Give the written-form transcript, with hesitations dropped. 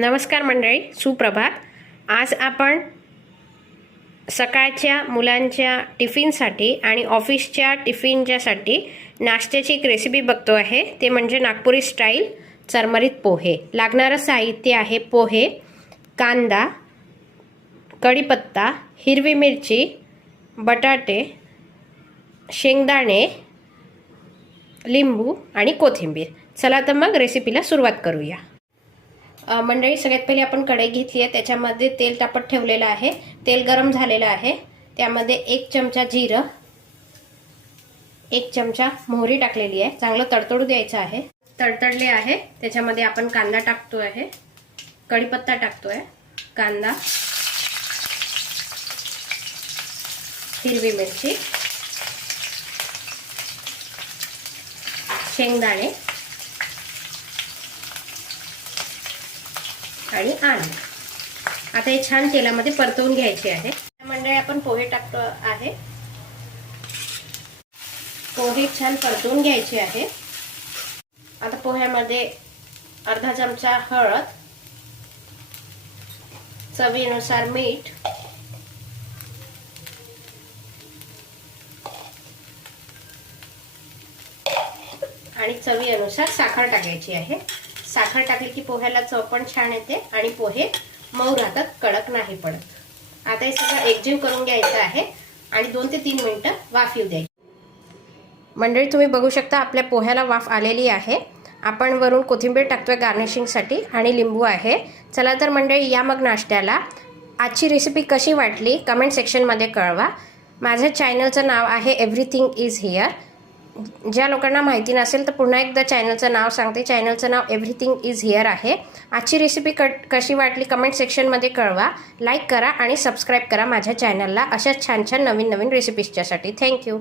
नमस्कार मंडळी, सुप्रभात। आज आपण सकाळच्या मुलांच्या टिफिनसाठी आणि ऑफिसच्या टिफिनच्यासाठी नाश्त्याची एक रेसिपी बघतो आहे। ते म्हणजे नागपुरी स्टाईल चरमरीत पोहे। लागणारं साहित्य आहे पोहे, कांदा, कढीपत्ता, हिरवी मिरची, बटाटे, शेंगदाणे, लिंबू आणि कोथिंबीर। चला तर मग रेसिपीला सुरुवात करूया। मंडळी, सगळ्यात पहिले आपण कढई घेतली आहे, त्याच्यामध्ये तेल तापत ठेवलेलं आहे। तेल गरम झालेलं आहे, त्यामध्ये 1 चमचा जिरं, 1 चमचा मोहरी टाकलेली आहे। चांगलं तडतडू द्यायचं आहे। तडतडले आहे, त्याच्यामध्ये आपण कांदा टाकतो आहे, कढीपत्ता टाकतोय, कांदा, हिरवी मिरची, शेंगदाणे आणि आलं। आता हे छान तेलामध्ये परतवून घ्यायचे आहे। मंडळी, आपण पोहे टाकतो आहे। पोहे छान परतवून घ्यायचे आहे। आता पोह्यामध्ये अर्धा चमचा हळद, चवीनुसार मीठ, आणि चवीनुसार साखर टाकायची आहे। साखर टाकली की पोह्याला चव पण छान येते आणि पोहे मऊ राहतात, कडक नाही पडत। आता हे सगळं एकजीव करून घ्यायचं आहे आणि 2 ते 3 मिनिटं वाफ येऊ द्यायची। मंडळी, तुम्ही बघू शकता आपल्या पोह्याला वाफ आलेली आहे। आपण वरून कोथिंबीर टाकतोय गार्निशिंगसाठी आणि लिंबू आहे। चला तर मंडळी, या मग नाश्त्याला। आजची रेसिपी कशी वाटली कमेंट सेक्शनमध्ये कळवा। माझ्या चॅनलचं नाव आहे एव्हरीथिंग इज हिअर। ज्या लोकांना माहिती नसेल तर पुन्हा एकदा चॅनलचं नाव सांगते। चॅनलचं नाव एव्हरीथिंग इज हिअर आहे। आजची रेसिपी कशी वाटली कमेंट सेक्शनमध्ये कळवा। लाईक करा आणि सबस्क्राईब करा माझ्या चॅनलला अशाच छान छान नवीन नवीन रेसिपीजच्यासाठी। थँक्यू।